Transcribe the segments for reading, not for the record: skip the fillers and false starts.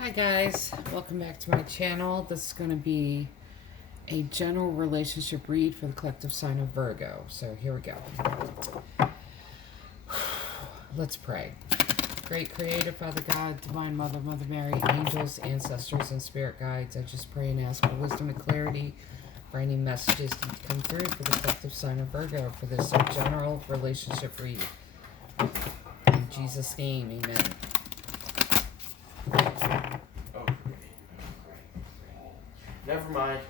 Hi guys, welcome back to my channel. This is going to be a general relationship read for the collective sign of Virgo. So here we go. Let's pray. Great Creator, Father God, Divine Mother, Mother Mary, angels, ancestors, and spirit guides, I just pray and ask for wisdom and clarity for any messages that come through for the collective sign of Virgo for this general relationship read. In Jesus' name, amen. Never mind.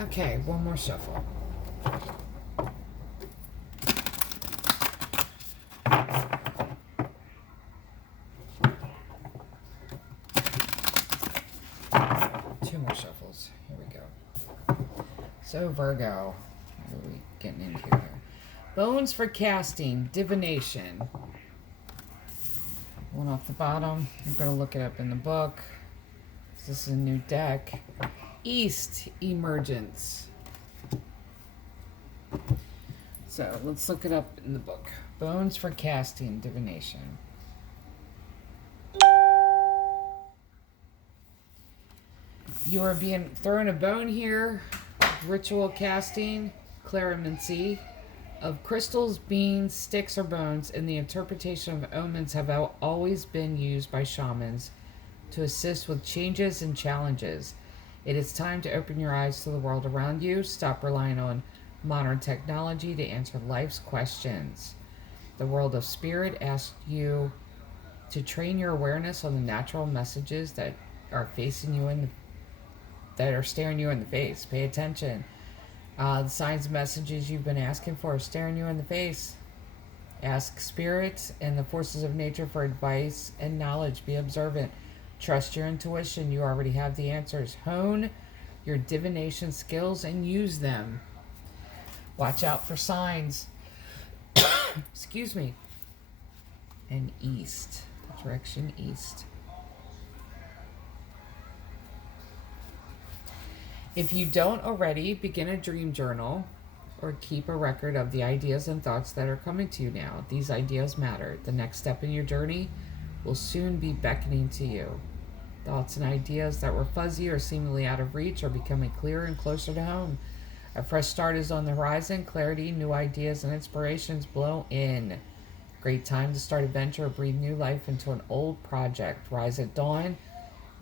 Okay, one more shuffle. Two more shuffles. Here we go. So, Virgo, what are we getting into here? Bones for casting, divination. One off the bottom. You're going to look it up in the book. This is a new deck. East, emergence. So let's look it up in the book. Bones for casting, divination. You are being thrown a bone here. Ritual casting, clarimancy, of crystals, beans, sticks, or bones, and the interpretation of omens have always been used by shamans to assist with changes and challenges. It is time to open your eyes to the world around you. Stop relying on modern technology to answer life's questions. The world of spirit asks you to train your awareness on the natural messages that are that are staring you in the face. Pay attention. The signs and messages you've been asking for are staring you in the face. Ask spirit and the forces of nature for advice and knowledge. Be observant. Trust your intuition. You already have the answers. Hone your divination skills and use them. Watch out for signs. Excuse me. And east. Direction east. If you don't already, begin a dream journal or keep a record of the ideas and thoughts that are coming to you now. These ideas matter. The next step in your journey will soon be beckoning to you. Thoughts and ideas that were fuzzy or seemingly out of reach are becoming clearer and closer to home. A fresh start is on the horizon. Clarity, new ideas, and inspirations blow in. Great time to start a venture or breathe new life into an old project. Rise at dawn.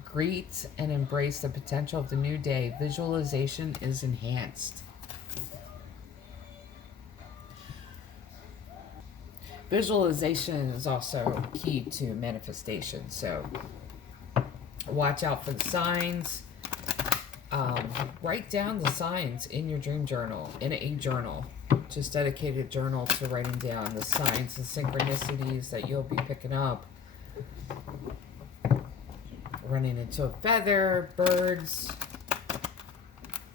Greet and embrace the potential of the new day. Visualization is enhanced. Visualization is also key to manifestation. So watch out for the signs. Write down the signs in your dream journal, in a journal. Just dedicated journal to writing down the signs and synchronicities that you'll be picking up. Running into a feather, birds,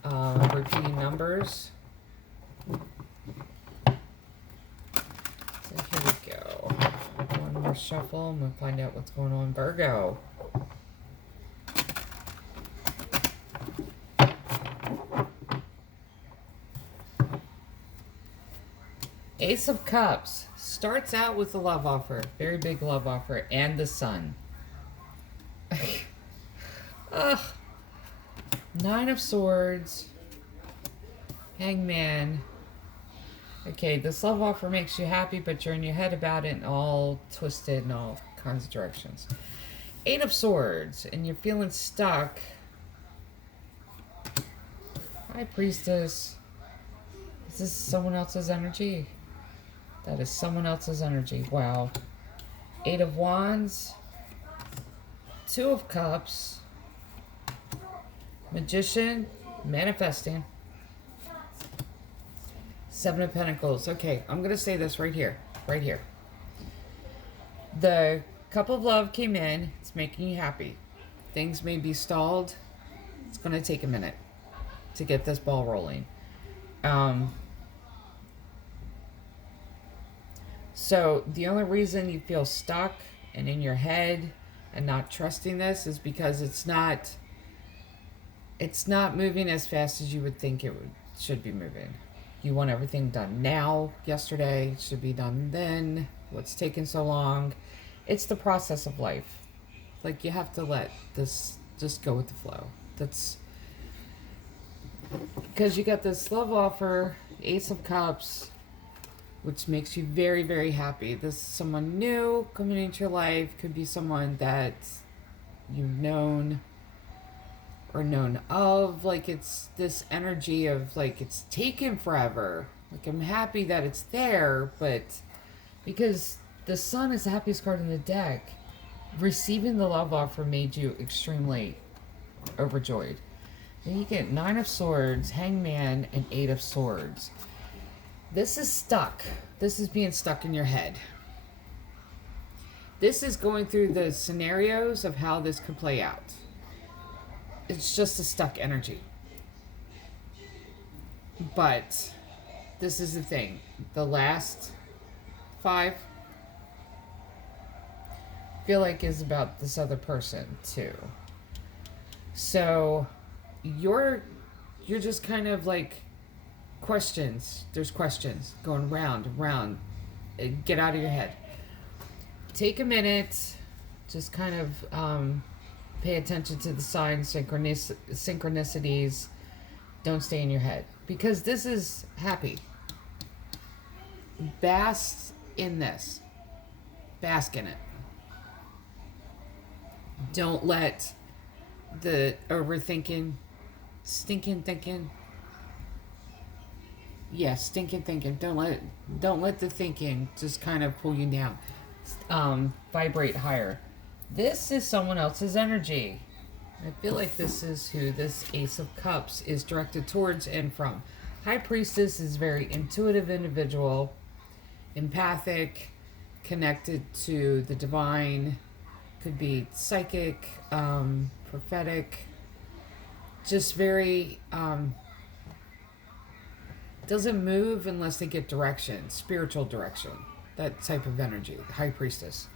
repeating numbers. So here we go. One more shuffle and we'll find out what's going on, Virgo. Ace of Cups starts out with a love offer, very big love offer, and the sun. Ugh. Nine of Swords, Hangman. Okay, this love offer makes you happy, but you're in your head about it and all twisted in all kinds of directions. Eight of Swords, and you're feeling stuck. High Priestess. Is this someone else's energy? That is someone else's energy. Wow. Eight of Wands. Two of Cups. Magician, manifesting. Seven of Pentacles. Okay, I'm going to say this right here. Right here. The cup of love came in. It's making you happy. Things may be stalled. It's going to take a minute to get this ball rolling. So the only reason you feel stuck and in your head and not trusting this is because it's not moving as fast as you would think should be moving. You want everything done now, yesterday, it should be done then. What's taking so long? It's the process of life. Like, you have to let this just go with the flow. That's because you got this love offer, Ace of Cups, which makes you very, very happy. This is someone new coming into your life. Could be someone that you've known or known of. Like, it's this energy of, like, it's taken forever. Like, I'm happy that it's there, but because the Sun is the happiest card in the deck, receiving the love offer made you extremely overjoyed. Then you get Nine of Swords, Hangman, and Eight of Swords. This is stuck. This is being stuck in your head. This is going through the scenarios of how this could play out. It's just a stuck energy. But this is the thing. The last 5 I feel like is about this other person too. So you're just kind of like questions. There's questions going round and round. Get out of your head. Take a minute. Just kind of pay attention to the signs, synchronicities. Don't stay in your head. Because this is happy. Bask in this. Bask in it. Don't let the overthinking, stinking thinking. Yeah, stinking thinking. Don't let the thinking just kind of pull you down. Vibrate higher. This is someone else's energy. I feel like this is who this Ace of Cups is directed towards and from. High Priestess is very intuitive individual, empathic, connected to the divine, could be psychic, prophetic, just very, doesn't move unless they get direction, spiritual direction, that type of energy, the High Priestess.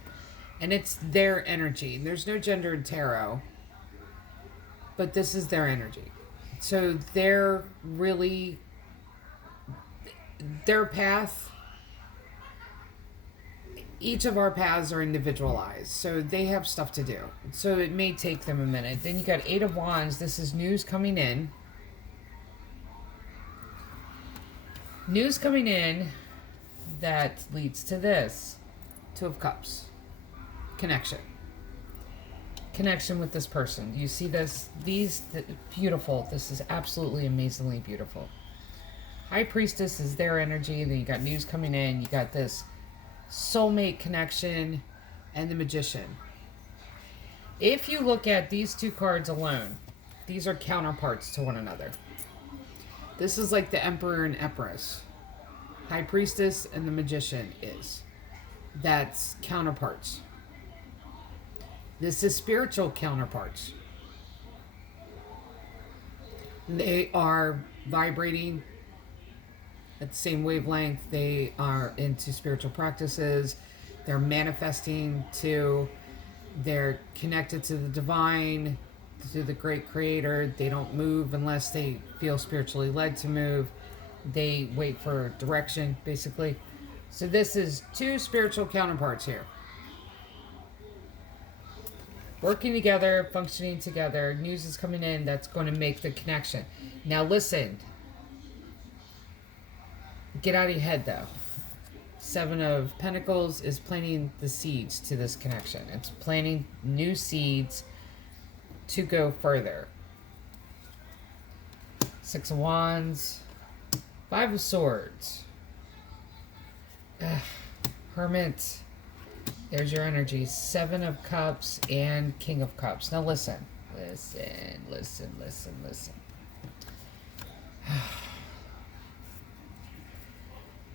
And it's their energy. There's no gender in tarot, but this is their energy. So they're really, their path, each of our paths are individualized. So they have stuff to do. So it may take them a minute. Then you got Eight of Wands. This is news coming in. News coming in that leads to this. Two of Cups. Connection with this person. You see this? Beautiful. This is absolutely amazingly beautiful. High Priestess is their energy. Then you got news coming in. You got this soulmate connection and the Magician. If you look at these two cards alone, these are counterparts to one another. This is like the Emperor and Empress. High Priestess and the Magician is. That's counterparts. This is spiritual counterparts. They are vibrating at the same wavelength. They are into spiritual practices. They're manifesting to, they're connected to the divine, to the great creator. They don't move unless they feel spiritually led to move. They wait for direction, basically. So this is two spiritual counterparts here. Working together, functioning together. News is coming in that's going to make the connection. Now listen. Get out of your head, though. Seven of Pentacles is planting the seeds to this connection. It's planting new seeds to go further. Six of Wands. Five of Swords. Hermit. There's your energy. Seven of Cups and King of Cups. Now listen. Listen.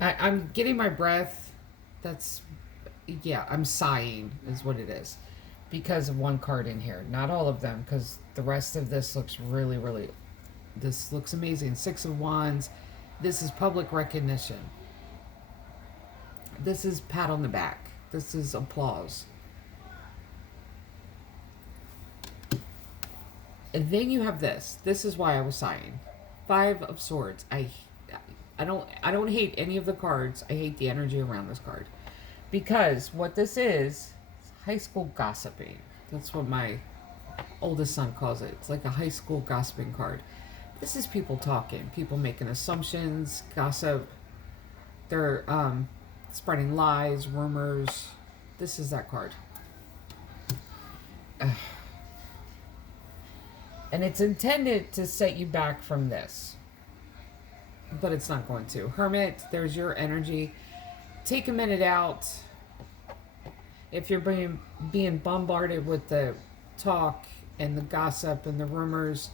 I'm getting my breath. I'm sighing is what it is. Because of one card in here. Not all of them, because the rest of this looks really, this looks amazing. Six of Wands. This is public recognition. This is pat on the back. This is applause. And then you have this. This is why I was sighing. Five of Swords. I don't hate any of the cards. I hate the energy around this card. Because what this is high school gossiping. That's what my oldest son calls it. It's like a high school gossiping card. This is people talking, people making assumptions, gossip. They're spreading lies, rumors. This is that card. And it's intended to set you back from this. But it's not going to. Hermit, there's your energy. Take a minute out. If you're being bombarded with the talk and the gossip and the rumors,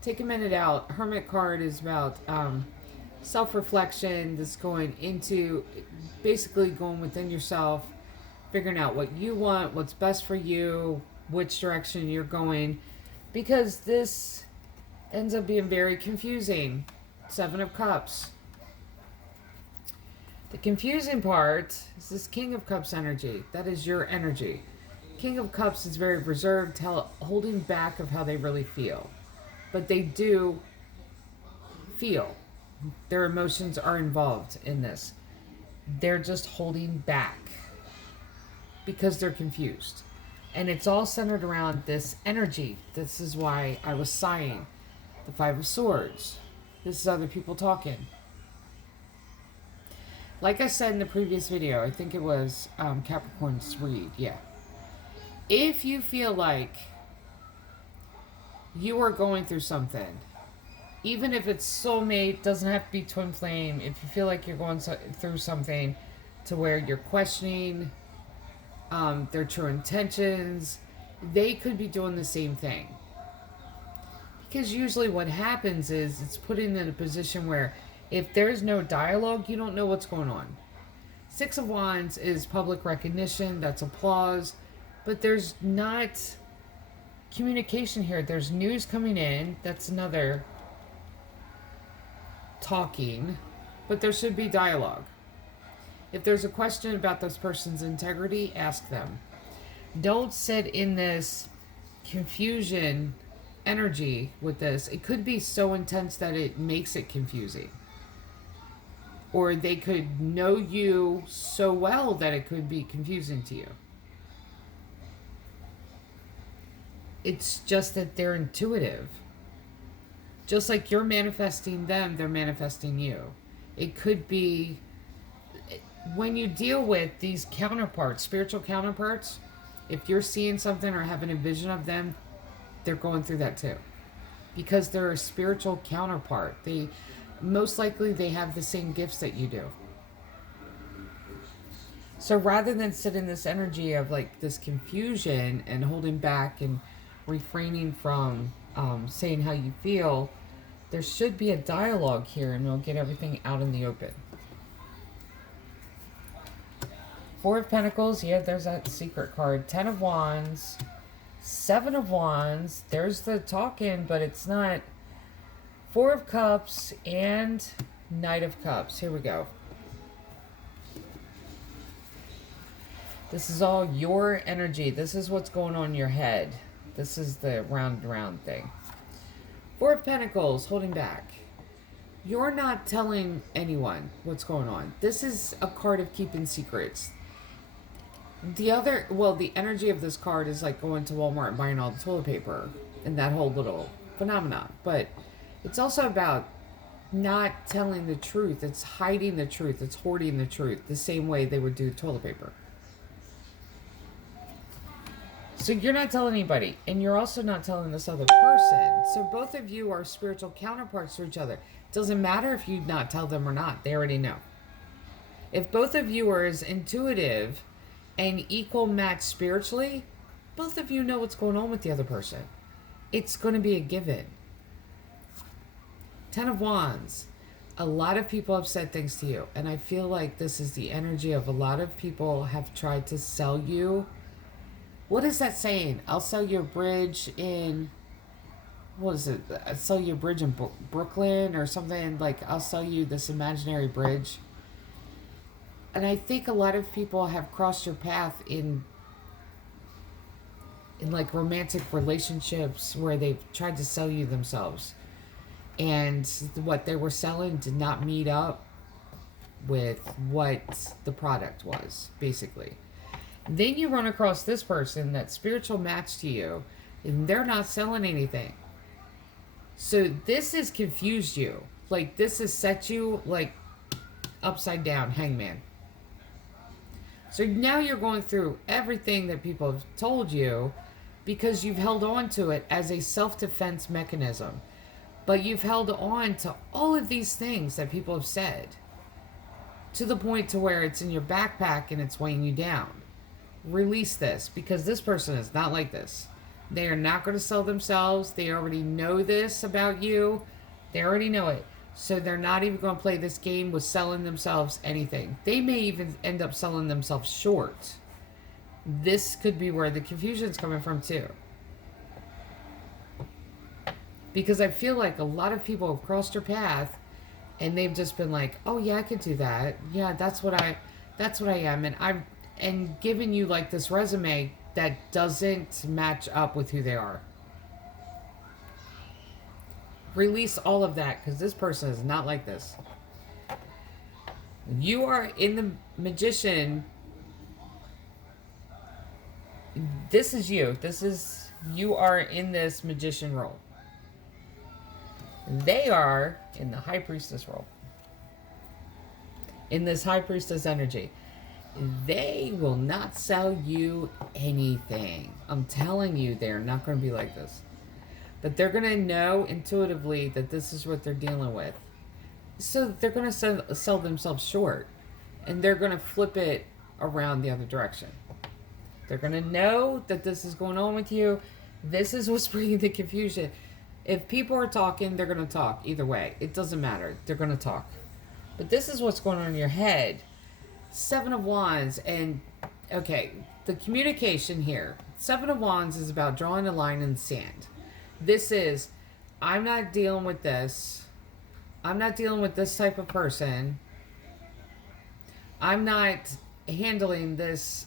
take a minute out. Hermit card is about self-reflection. That's going into basically going within yourself, figuring out what you want, what's best for you, which direction you're going, because this ends up being very confusing. 7 of Cups. The confusing part is this King of Cups energy. That is your energy. King of Cups is very reserved, holding back of how they really feel. But they do feel. Their emotions are involved in this. They're just holding back because they're confused. And it's all centered around this energy. This is why I was sighing. The 5 of Swords. This is other people talking. Like I said in the previous video, I think it was Capricorn's read, yeah. If you feel like you are going through something, even if it's soulmate, doesn't have to be twin flame, if you feel like you're going through something to where you're questioning their true intentions, they could be doing the same thing. Because usually what happens is it's putting in a position where if there's no dialogue, you don't know what's going on. 6 of Wands is public recognition, that's applause, but there's not communication here. There's news coming in, that's another talking, but there should be dialogue. If there's a question about this person's integrity, ask them. Don't sit in this confusion energy with this. It could be so intense that it makes it confusing. Or they could know you so well that it could be confusing to you. It's just that they're intuitive. Just like you're manifesting them, they're manifesting you. It could be, when you deal with these counterparts, spiritual counterparts, if you're seeing something or having a vision of them, they're going through that too. Because they're a spiritual counterpart. Most likely they have the same gifts that you do. So rather than sit in this energy of like this confusion and holding back and refraining from saying how you feel, there should be a dialogue here and we'll get everything out in the open. 4 of Pentacles, yeah, there's that secret card. 10 of Wands, 7 of Wands, there's the talking, but it's not. 4 of Cups and Knight of Cups. Here we go. This is all your energy. This is what's going on in your head. This is the round thing. 4 of Pentacles, holding back. You're not telling anyone what's going on. This is a card of keeping secrets. The energy of this card is like going to Walmart and buying all the toilet paper and that whole little phenomenon. But it's also about not telling the truth. It's hiding the truth. It's hoarding the truth. The same way they would do toilet paper. So you're not telling anybody. And you're also not telling this other person. So both of you are spiritual counterparts to each other. It doesn't matter if you not tell them or not. They already know. If both of you are as intuitive and equal match spiritually, both of you know what's going on with the other person. It's going to be a given. 10 of Wands. A lot of people have said things to you. And I feel like this is the energy of a lot of people have tried to sell you. What is that saying? I'll sell you a bridge in... What is it? I'll sell you a bridge in Brooklyn or something. Like, I'll sell you this imaginary bridge. And I think a lot of people have crossed your path in like romantic relationships where they've tried to sell you themselves. And what they were selling did not meet up with what the product was, basically. Then you run across this person, that spiritual match to you, and they're not selling anything. So this has confused you. Like, this has set you, like, upside down, hangman. So now you're going through everything that people have told you because you've held on to it as a self-defense mechanism. But you've held on to all of these things that people have said to the point to where it's in your backpack and it's weighing you down. Release this, because this person is not like this. They are not going to sell themselves. They already know this about you. They already know it. So they're not even going to play this game with selling themselves anything. They may even end up selling themselves short. This could be where the confusion's coming from too. Because I feel like a lot of people have crossed your path and they've just been like, "Oh yeah, I could do that. Yeah, that's what I am." And given you like this resume that doesn't match up with who they are. Release all of that, because this person is not like this. You are in the Magician. This is you. You are in this Magician role. They are in the High Priestess role. In this High Priestess energy. They will not sell you anything. I'm telling you, they're not going to be like this. But they're going to know intuitively that this is what they're dealing with. So they're going to sell themselves short. And they're going to flip it around the other direction. They're going to know that this is going on with you. This is what's bringing the confusion. If people are talking, they're going to talk. Either way. It doesn't matter. They're going to talk. But this is what's going on in your head. 7 of Wands. And, okay, the communication here. 7 of Wands is about drawing a line in the sand. This is, I'm not dealing with this. I'm not dealing with this type of person. I'm not handling this.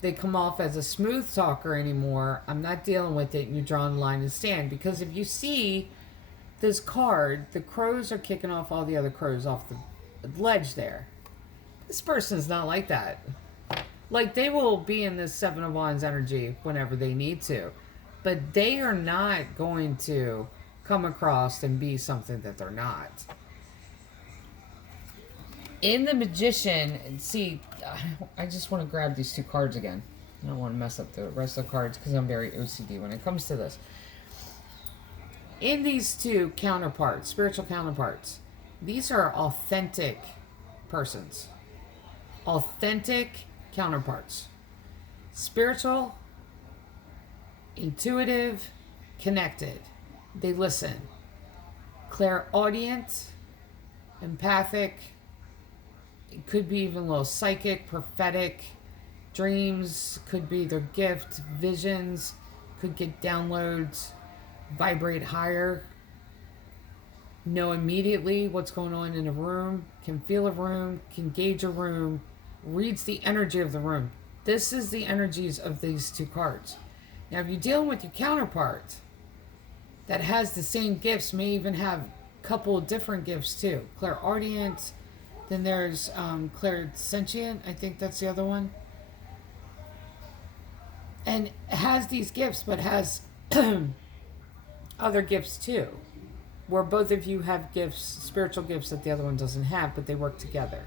They come off as a smooth talker anymore. I'm not dealing with it. And you're drawing a line in the sand. Because if you see this card, the crows are kicking off all the other crows off the ledge there. This person is not like that. Like, they will be in this 7 of Wands energy whenever they need to. But they are not going to come across and be something that they're not. In the Magician, see, I just want to grab these 2 cards again. I don't want to mess up the rest of the cards because I'm very OCD when it comes to this. In these 2 counterparts, spiritual counterparts, these are authentic persons. Authentic counterparts. Spiritual, intuitive, connected. They listen. Clairaudient, empathic. It could be even a little psychic, prophetic. Dreams could be their gift. Visions could get downloads. Vibrate higher. Know immediately what's going on in a room. Can feel a room. Can gauge a room. Reads the energy of the room. This is the energies of these 2 cards. Now, if you're dealing with your counterpart that has the same gifts, may even have a couple of different gifts too. Clairaudient, then there's clairsentient, I think that's the other one. And has these gifts, but has other gifts too. Where both of you have gifts, spiritual gifts that the other one doesn't have, but they work together.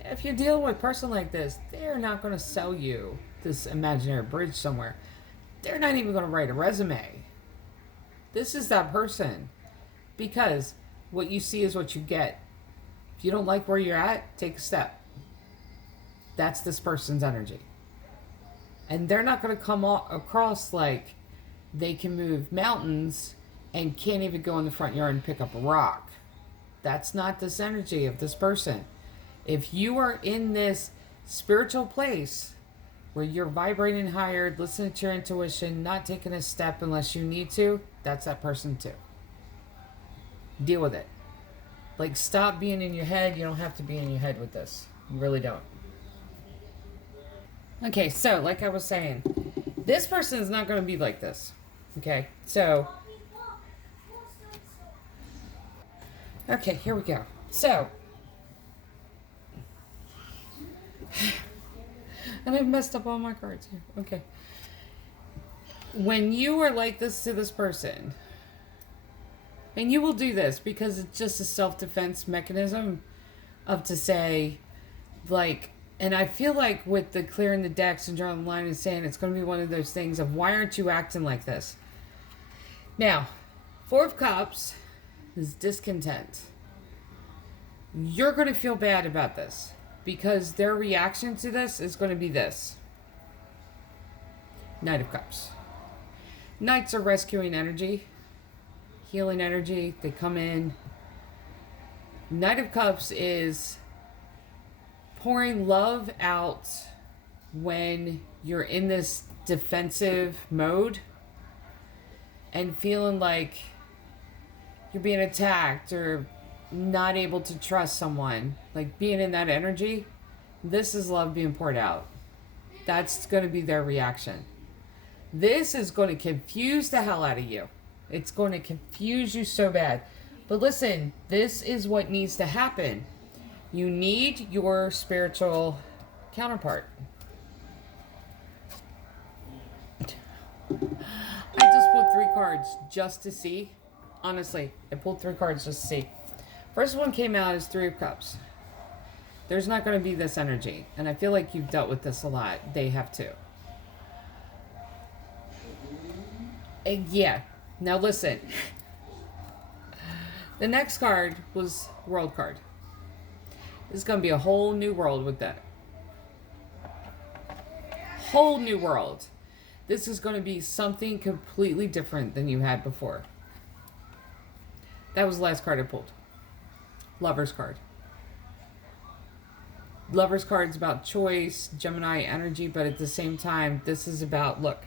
If you're dealing with a person like this, they're not going to sell you this imaginary bridge somewhere. They're not even going to write a resume. This is that person. Because what you see is what you get. If you don't like where you're at, take a step. That's this person's energy. And they're not going to come across like they can move mountains and can't even go in the front yard and pick up a rock. That's not this energy of this person. If you are in this spiritual place where you're vibrating higher, listening to your intuition, not taking a step unless you need to, that's that person too. Deal with it. Like, stop being in your head. You don't have to be in your head with this. You really don't. Okay, so like I was saying, this person is not going to be like this. Okay, so. Okay, here we go. So. And I messed up all my cards here. Okay. When you are like this to this person, and you will do this because it's just a self-defense mechanism of to say, like, and I feel like with the clearing the decks and drawing the line and saying it's going to be one of those things of why aren't you acting like this? Now, Four of Cups is discontent. You're going to feel bad about this because their reaction to this is going to be this. Knight of Cups. Knights are rescuing energy, healing energy. They come in. Knight of Cups is pouring love out when you're in this defensive mode and feeling like you're being attacked or not able to trust someone, like being in that energy. This is love being poured out. That's going to be their reaction. This is going to confuse the hell out of you. It's going to confuse you so bad. But listen, this is what needs to happen. You need your spiritual counterpart. I just pulled 3 cards just to see. Honestly, I pulled 3 cards just to see. First one came out as 3 of Cups. There's not going to be this energy. And I feel like you've dealt with this a lot. They have too. And yeah. Now listen. The next card was World card. This is going to be a whole new world with that. Whole new world. This is going to be something completely different than you had before. That was the last card I pulled. Lover's card. Lover's card is about choice, Gemini energy, but at the same time, this is about, look,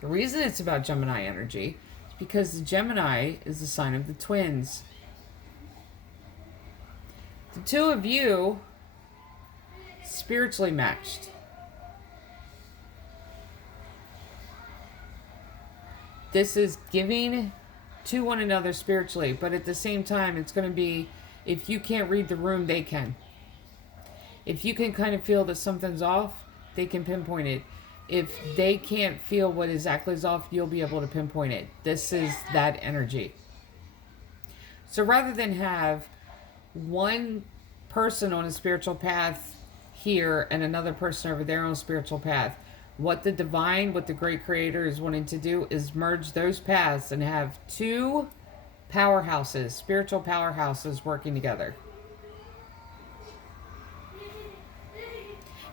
the reason it's about Gemini energy is because the Gemini is the sign of the twins. The two of you spiritually matched. This is giving to one another spiritually, but at the same time, it's going to be, if you can't read the room, they can. If you can kind of feel that something's off, they can pinpoint it. If they can't feel what exactly is off, you'll be able to pinpoint it. This is that energy. So rather than have one person on a spiritual path here and another person over there on a spiritual path, what the divine, what the great creator is wanting to do is merge those paths and have 2 powerhouses, spiritual powerhouses working together.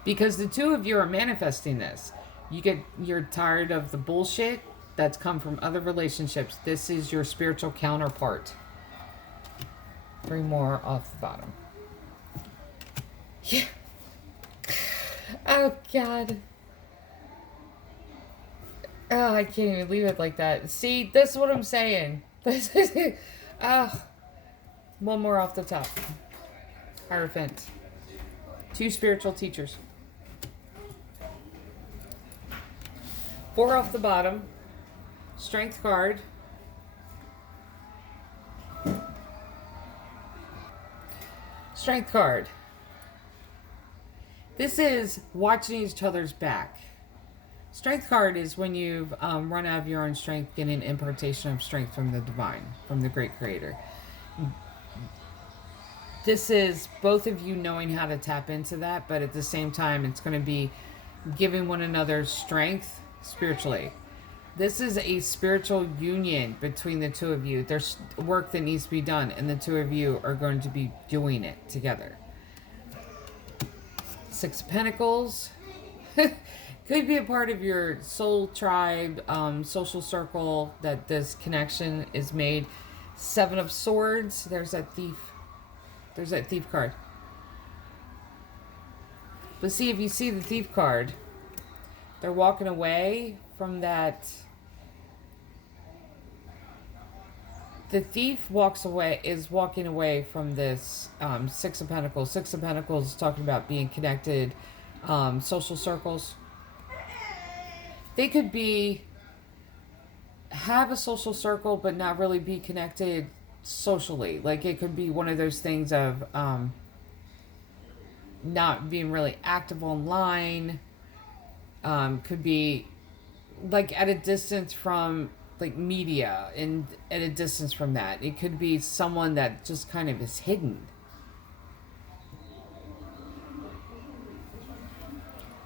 Because the 2 of you are manifesting this. You're tired of the bullshit that's come from other relationships. This is your spiritual counterpart. 3 more off the bottom. Yeah. Oh, God. Oh, I can't even leave it like that. See, this is what I'm saying. This is it. Oh. 1 more off the top. Hierophant. 2 spiritual teachers. 4 off the bottom. Strength card. Strength card. This is watching each other's back. Strength card is when you've run out of your own strength, getting an impartation of strength from the divine, from the great creator. This is both of you knowing how to tap into that, but at the same time, it's going to be giving one another strength spiritually. This is a spiritual union between the 2 of you. There's work that needs to be done, and the 2 of you are going to be doing it together. 6 of Pentacles. Could be a part of your soul tribe, social circle that this connection is made. 7 of Swords. There's that thief. There's that thief card. But see, if you see the thief card, they're walking away from that. The thief is walking away from this 6 of Pentacles. 6 of Pentacles is talking about being connected, social circles. They could have a social circle, but not really be connected socially. Like, it could be one of those things of not being really active online, Could be like at a distance from like media and at a distance from that. It could be someone that just kind of is hidden.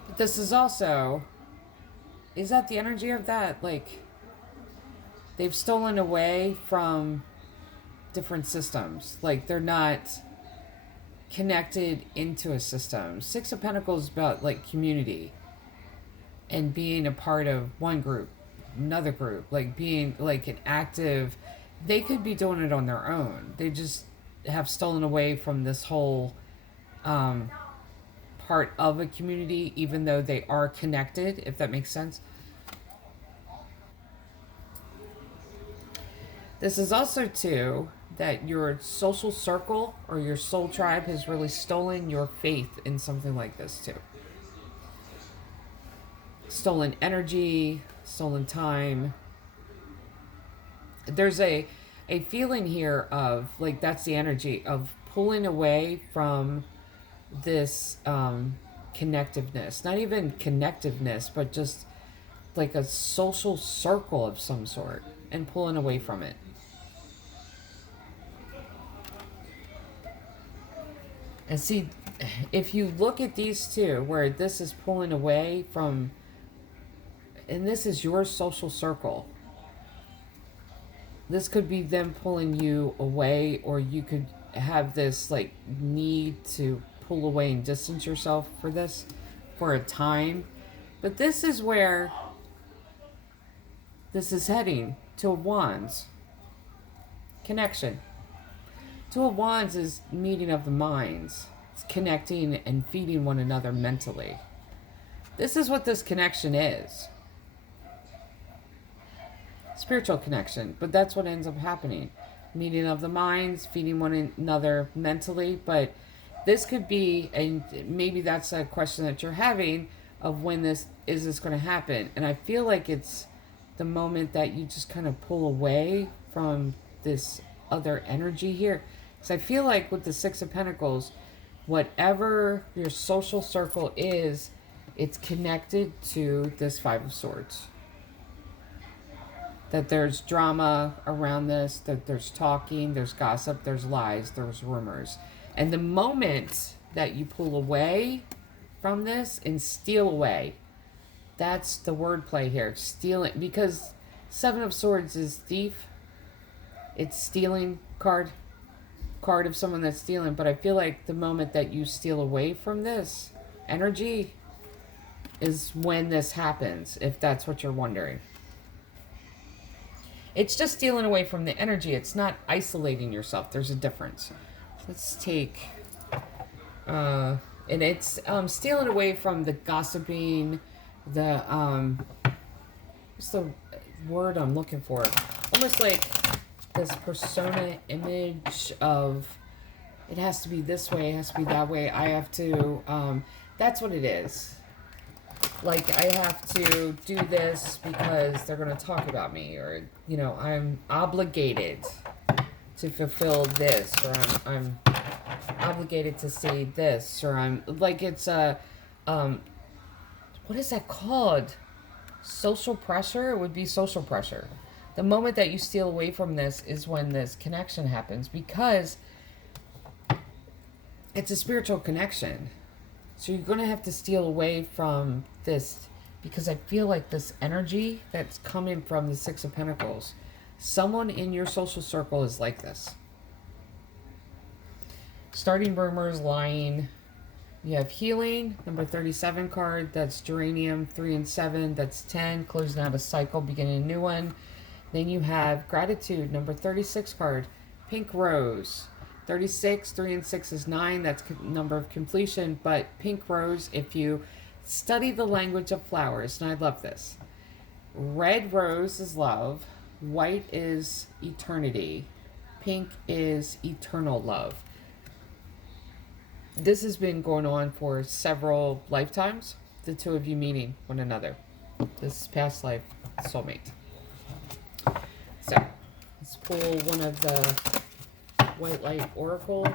But this is also, is that the energy of that? Like they've stolen away from different systems. Like they're not connected into a system. Six of Pentacles is about like community and being a part of one group, another group, like being like an active. They could be doing it on their own. They just have stolen away from this whole part of a community, even though they are connected, if that makes sense. This is also too that your social circle or your soul tribe has really stolen your faith in something like this too. Stolen energy, stolen time. There's a feeling here of like that's the energy of pulling away from this connectiveness. Not even connectiveness, but just like a social circle of some sort and pulling away from it. And see, if you look at these two, where this is pulling away from, and this is your social circle, this could be them pulling you away, or you could have this like need to pull away and distance yourself for this for a time. But this is where this is heading to a Wands connection. Two of Wands is meeting of the minds. It's connecting and feeding one another mentally. This is what this connection is. Spiritual connection, but that's what ends up happening. Meeting of the minds, feeding one another mentally, but this could be, and maybe that's a question that you're having of when this going to happen. And I feel like it's the moment that you just kind of pull away from this other energy here. Because I feel like with the Six of Pentacles, whatever your social circle is, it's connected to this Five of Swords. That there's drama around this, that there's talking, there's gossip, there's lies, there's rumors. And the moment that you pull away from this and steal away, that's the wordplay here. Stealing, because Seven of Swords is thief. It's stealing card of someone that's stealing. But I feel like the moment that you steal away from this energy is when this happens, if that's what you're wondering. It's just stealing away from the energy. It's not isolating yourself. There's a difference. Let's take, and it's stealing away from the gossiping, the, what's the word I'm looking for? Almost like this persona image of, it has to be this way, it has to be that way, I have to, that's what it is. Like, I have to do this because they're going to talk about me, or, you know, I'm obligated to fulfill this, or I'm obligated to say this, or I'm, like, it's a, what is that called? Social pressure? It would be social pressure. The moment that you steal away from this is when this connection happens, because it's a spiritual connection. So you're going to have to steal away from this, because I feel like this energy that's coming from the Six of Pentacles, someone in your social circle is like this. Starting rumors, lying. You have healing, number 37 card. That's geranium, 3 and 7. That's 10. Closing out a cycle, beginning a new one. Then you have gratitude, number 36 card. Pink rose. 36, 3 and 6 is 9. That's number of completion. But pink rose, if you study the language of flowers, and I love this. Red rose is love. White is eternity. Pink is eternal love. This has been going on for several lifetimes. The two of you meeting one another. This past life soulmate. So, let's pull one of the White Light Oracle.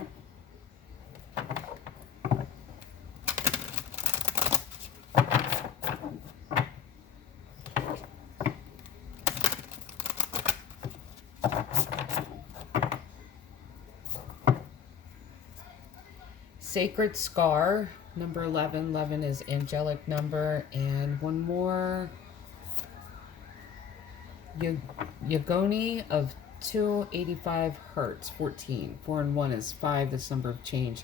Sacred Scar, number 11. 11 is angelic number. And one more. Yagoni of 285 hertz, 14. 4 and 1 is 5, this number of change.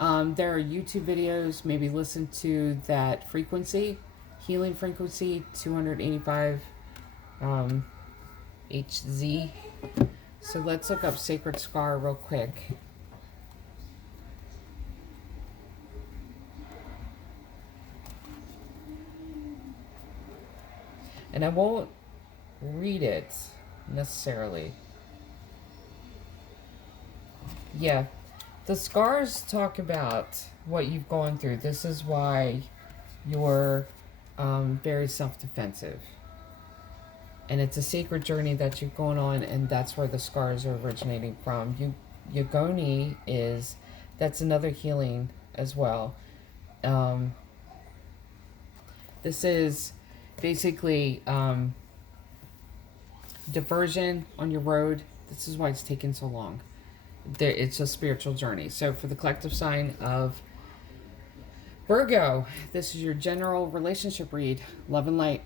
There are YouTube videos. Maybe listen to that frequency, healing frequency, 285 HZ. So let's look up Sacred Scar real quick. And I won't read it necessarily. Yeah, the scars talk about what you've gone through. This is why you're very self-defensive. And it's a sacred journey that you're going on, and that's where the scars are originating from. Yagoni is, that's another healing as well. This is basically diversion on your road. This is why it's taken so long. It's a spiritual journey. So for the collective sign of Virgo, this is your general relationship read. Love and light.